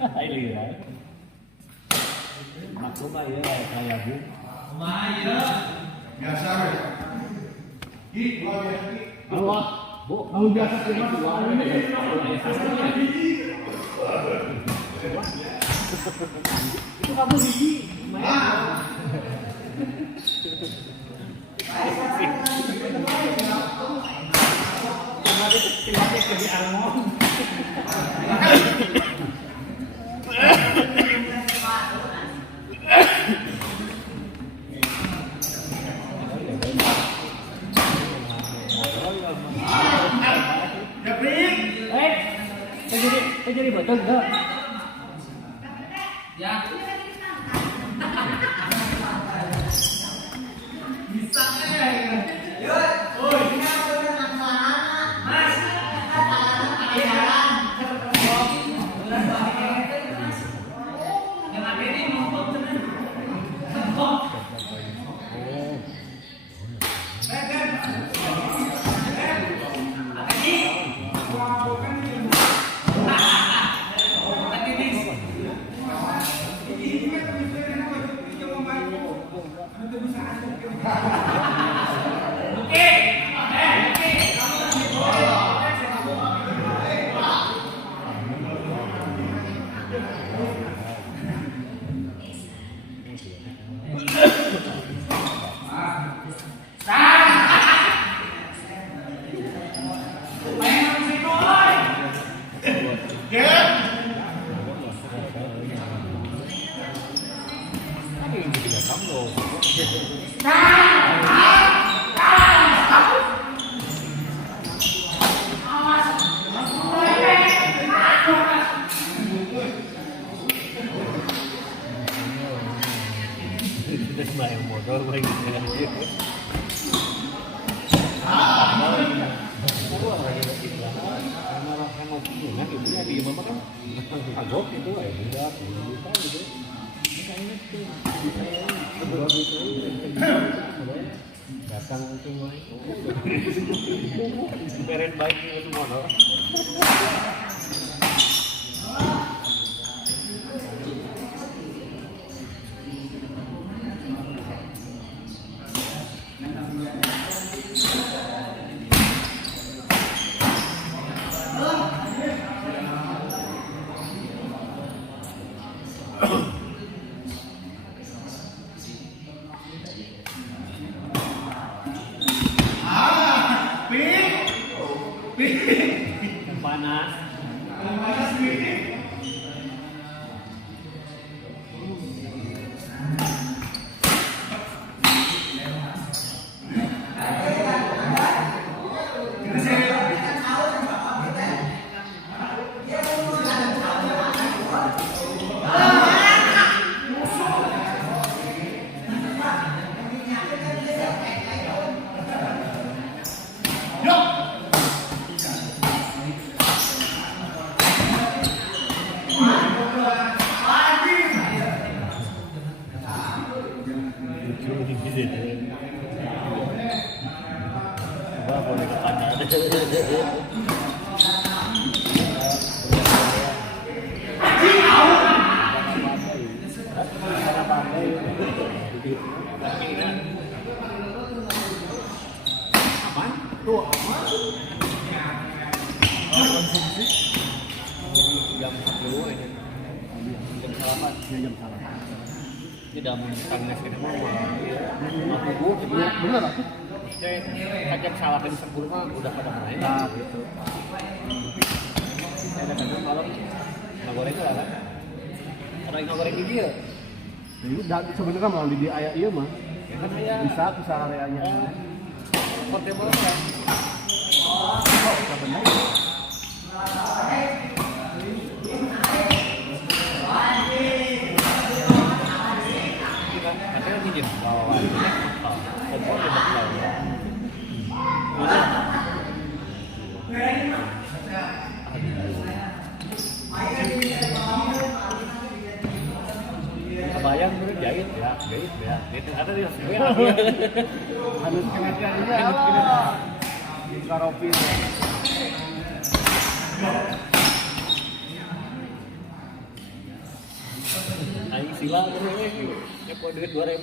Ini ya. Maklum lah ya kayak Bu. Maya. Biasa weh. Ki, gua biasa ki. Allah, Bu, kamu biasa terima itu kamu biji. Tiba-tiba jadi almond. Jadi betul enggak? Ya. Bisa ya. Oi. Mas. Yang ada ini numpuk tenan. Bayang modal paling gitu. Di mama kan agok itu ya udah kita gitu. Datang itu beren baik itu modal. Panas. Coba boleh ke kanan. Aman? Tuh aman. Konsumsi jam 10 ini. Jam salaman, jam salaman. Tidak menangis ini mau aku bener aku kayak salahin 10 mah udah pada main lah gitu. Saya kadang malam ngagoreng itu lah kan orang ngagoreng di dia jadi sebenarnya malah di ayah iya mah ya kan bisa areanya portable kan oh bisa bener katanya minjem kompor di bakal kebayang dulu jahit ya itu ada di harus kena-kena di karopin Pancasila ya kok duit 2000.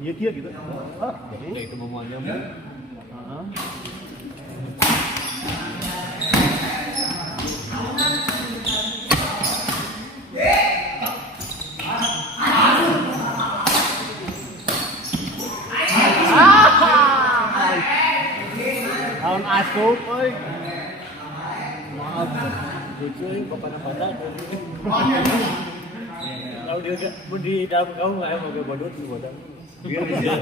Iya dia gitu. Ya itu memuannya. Tahun asup, oi. Maaf, lucu pada. Kalau dia di dalam kau nggak mau ke bodoh tuh bodoh. Biar dia.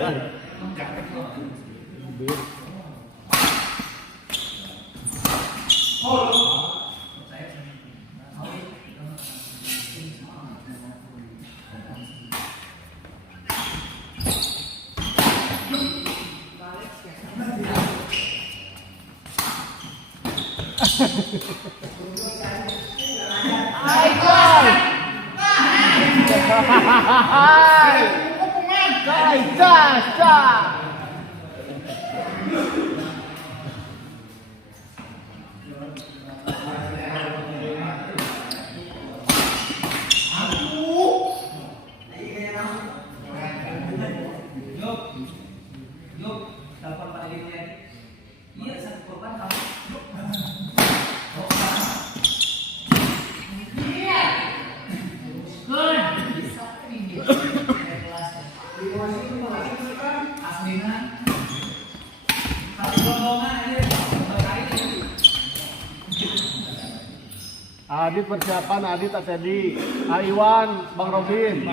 Adit persiapan, Adit Tedi, Iwan, Bang Robin.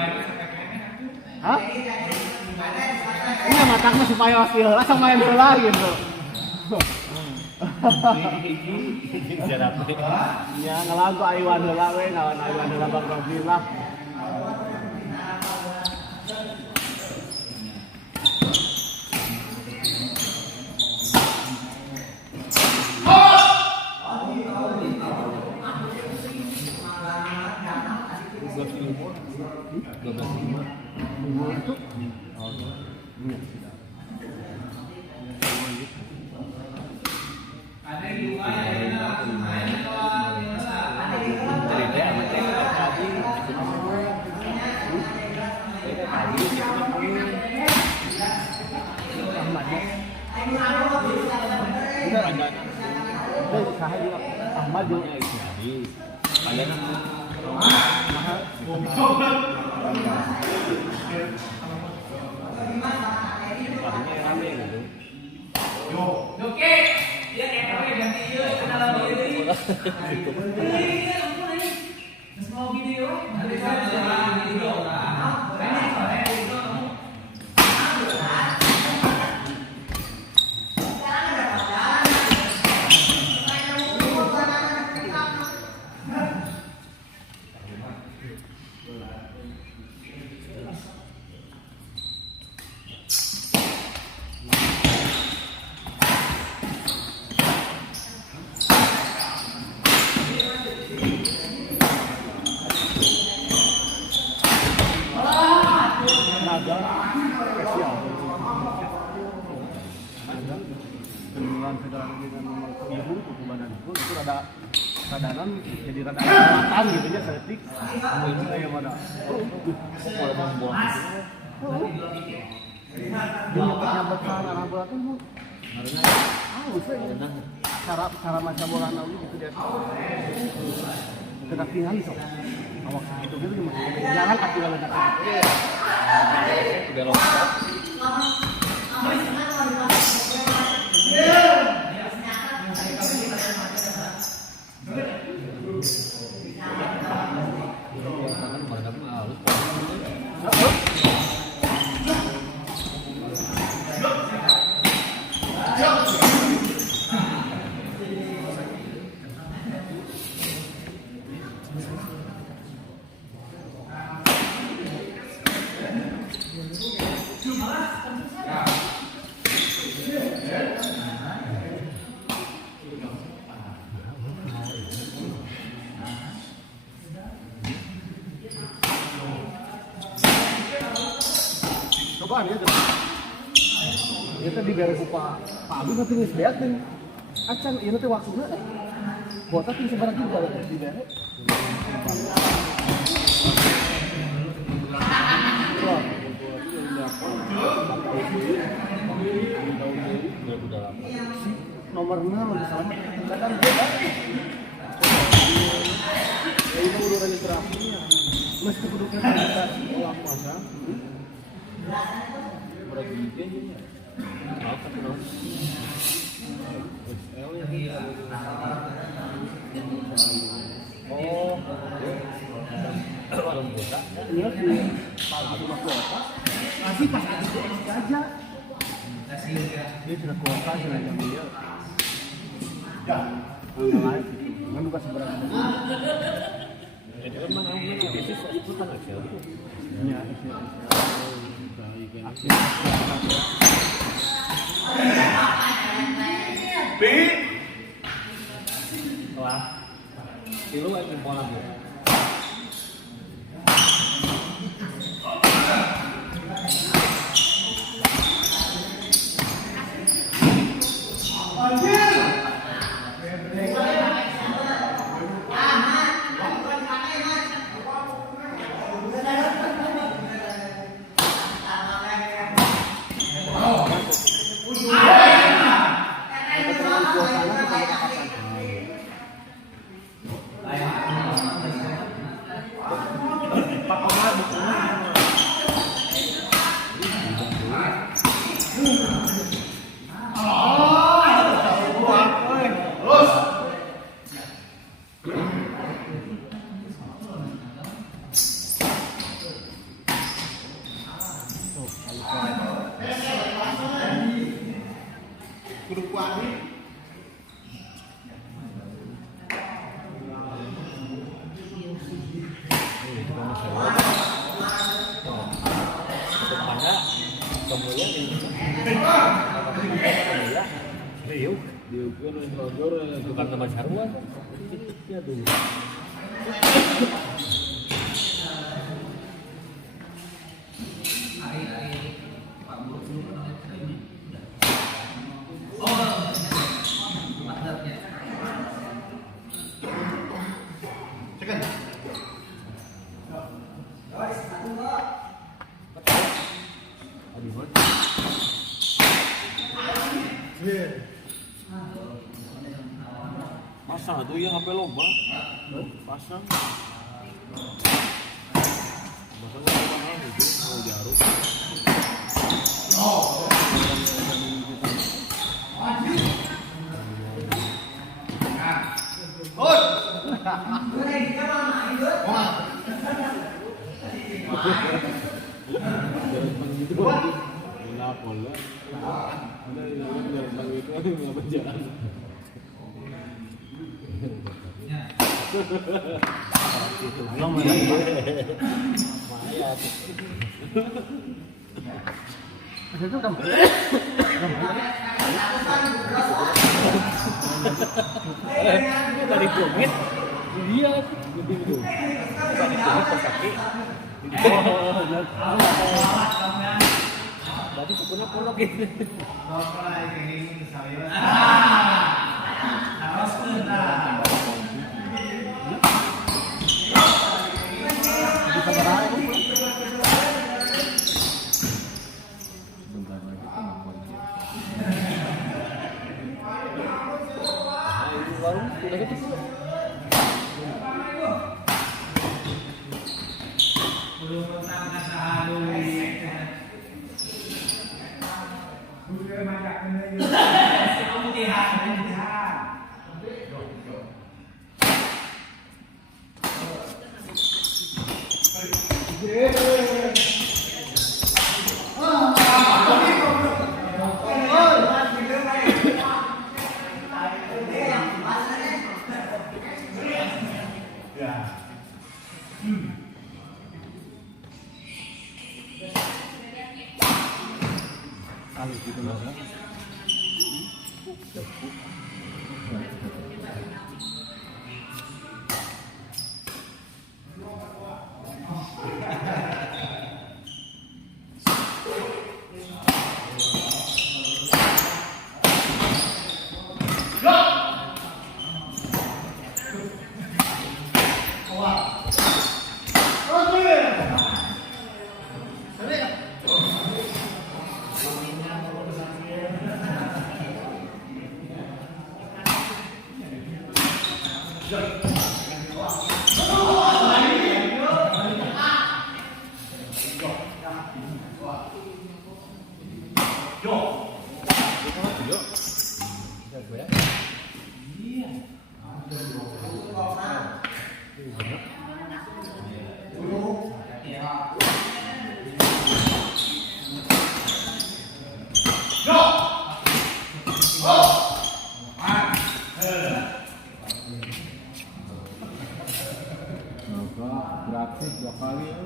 Hah? Ini matangnya supaya hasil langsung main bola gitu. Ya ngelawan tuh Iwan heula we, ngelawan Iwan heula Bang Robin lah. Ahmad juga itu. Itu ada kadanan jadi rada kelatan gitu ya setik. Ini kayak mana? Kalau mau buang Ini nyabet anak bola tuh. Cara macam bola nawi gitu dia. Tegak tinggal sok. Awak gitu gimana? Jangan kaki lalu kaki. udah lompat. depan ya. Itu diberi ku Pak Agung nanti geus beakeun. Acan ieu teh waktuna kuota teh sebarang juga diberi. Nomor 6 lebih selamat kadang beda. Ya itu udah registrasinya. Mesti kudu kita ulang pasang. Berapa giga ini? Apa tuh? Oh, belum buka. Iya sih. Pas rumah kuota. Masih pas aja. Dia sudah kuota sudah jam dia. Ya. Enggak gitu. Kan bukan seberapa. Jadi kan mana yang ini bisnis itu kan Excel gitu. Iya, Wah, tilu yang pola bu. Bukan teman sarua ya dulu. Pasang tuh ya HP loba. Pasang. Pasang apa lagi itu? Mau jarum. Belum lagi. Itu kamu. Tadi komit. Iya, lebih dulu. Tadi komit pas kaki. Berarti pokoknya polok gitu. Warung udah gitu. Gratis 2 kali ya.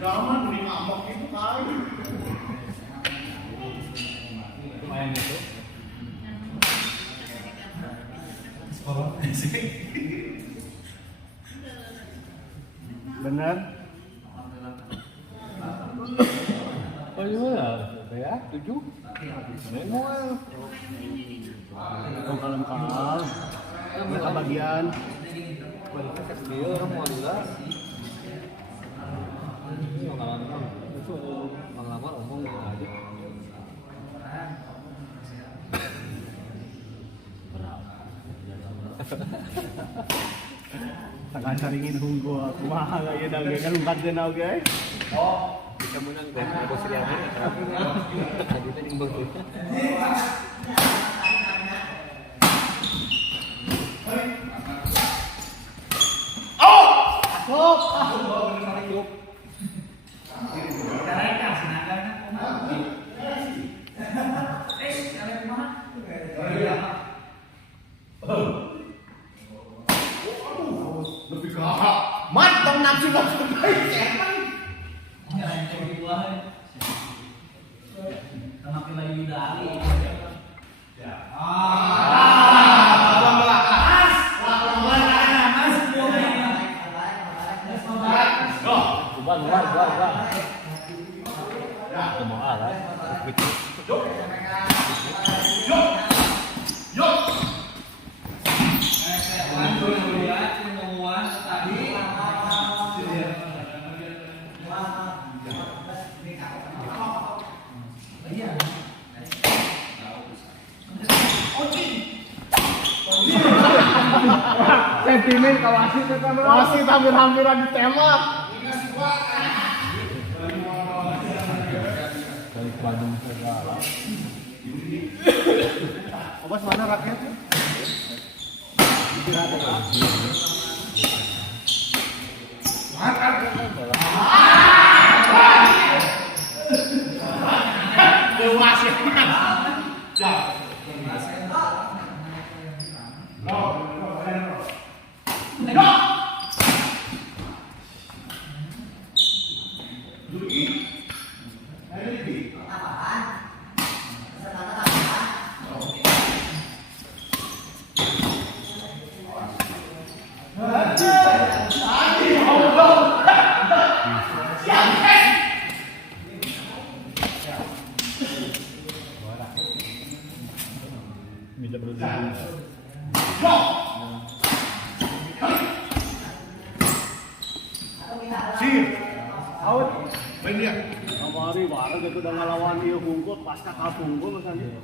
Jangan beli ngambek itu kali. Main itu. Bener? Oh iya, ya 7. Manual. Oh kalem-kalem. Mereka bagian. Kualitas dia orang mau jelas. Pengalaman omong aja. Tengah saringin hunggul, kumaha ya dah kan ungkat dena oge. Oh, bisa menang dari bos Riana. Tadi tadi imbang tuh. Lebih gahak. Mat tong nafsu baik setan. Luar. Mau alat. Sentimen kawasit itu kan wasit hampir-hampiran ditembak. Dari Bandung segala. Obas mana rakyatnya? Dewas ya, Mas. Ya. Bisa berdua. Sir. Out. Main dia. Kamari bareng itu udah ngelawan ieu hungkul pasca kapungkul masan ieu.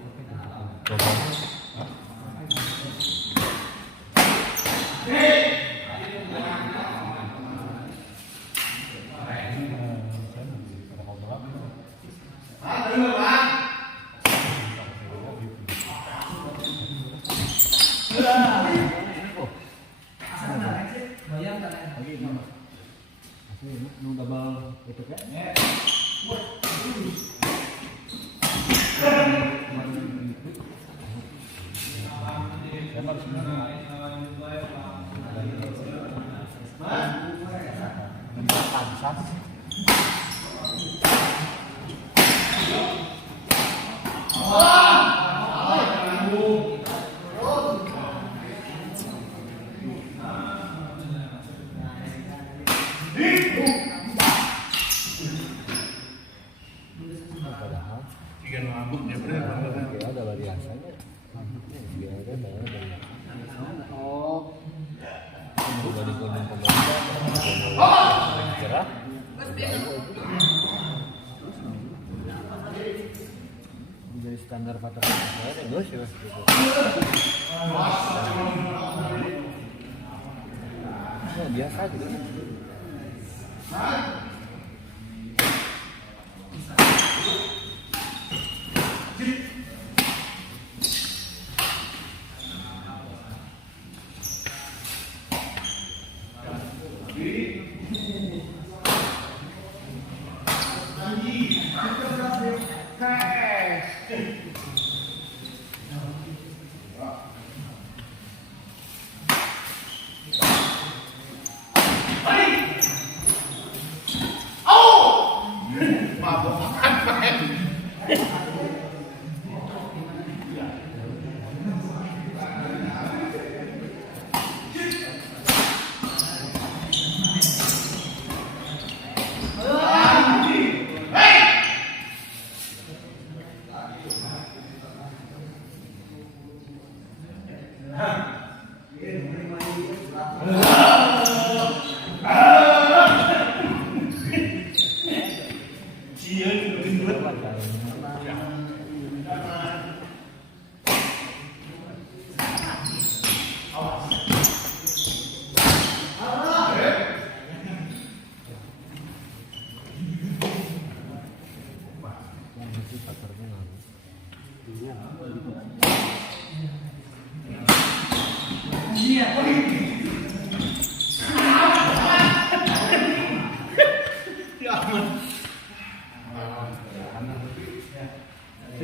Nu double itu kan? Tiga mabuk ya bener. Ya ada biasanya. Dia ada. Oh, Sudah di kolom komentar. Cerah. Menjadi standar faktor saya terus ya. Ya, biasa gitu.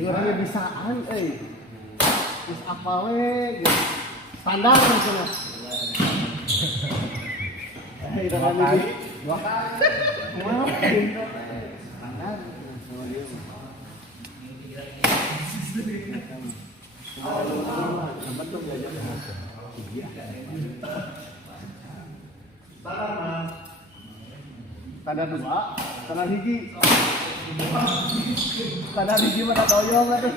dengarnya bisaan, terus apa we, gitu. Standar maksudnya. Dua kali. Standar. Sama dia. Sampai tuh belajarnya. Standar mas. Standar 2, standar hiji. Standar hiji mana doyong atuh.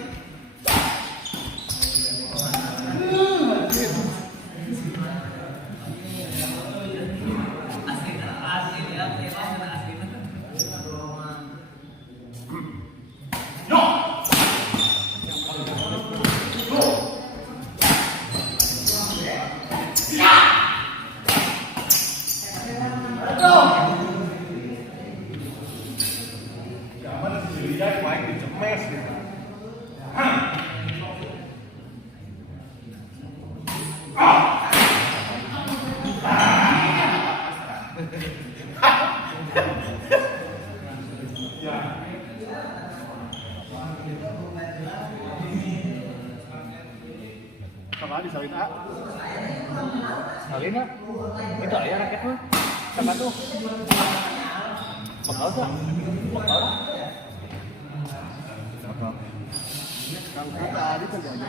Sama di sawit A. Kali nak, itu ayah raket mah, sama tuh. Bakal tak? Bakal lah. Kang kata Adi kan diajak.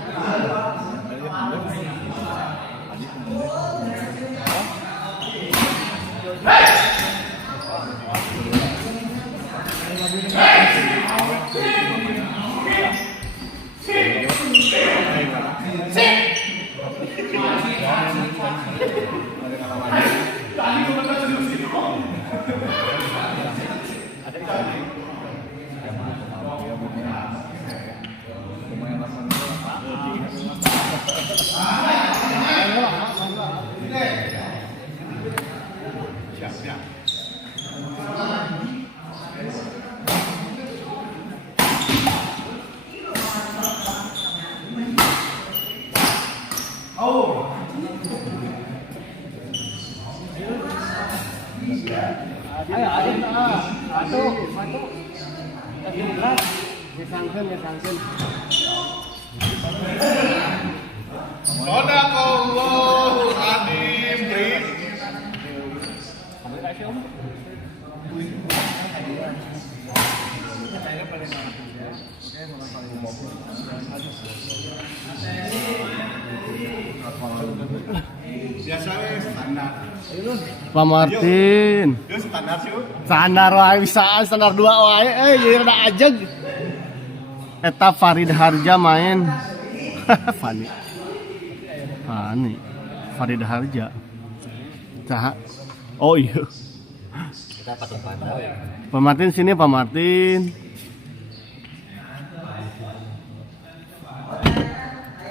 Siap. Ayo, Adi, masuk. Ngesangkeun. Sadaqallahul adzim, Bri. Kamu kasih om. Biasanya standar. Pak Martin. Dia standar sih. Standar wae bisa, standar 2 wae. Jadi rada ajeg. Eta Farid Harja main. Fani. Farid Harja. Caha. Oh iya. Kita patung pantau ya. Pak Martin sini Pak Martin.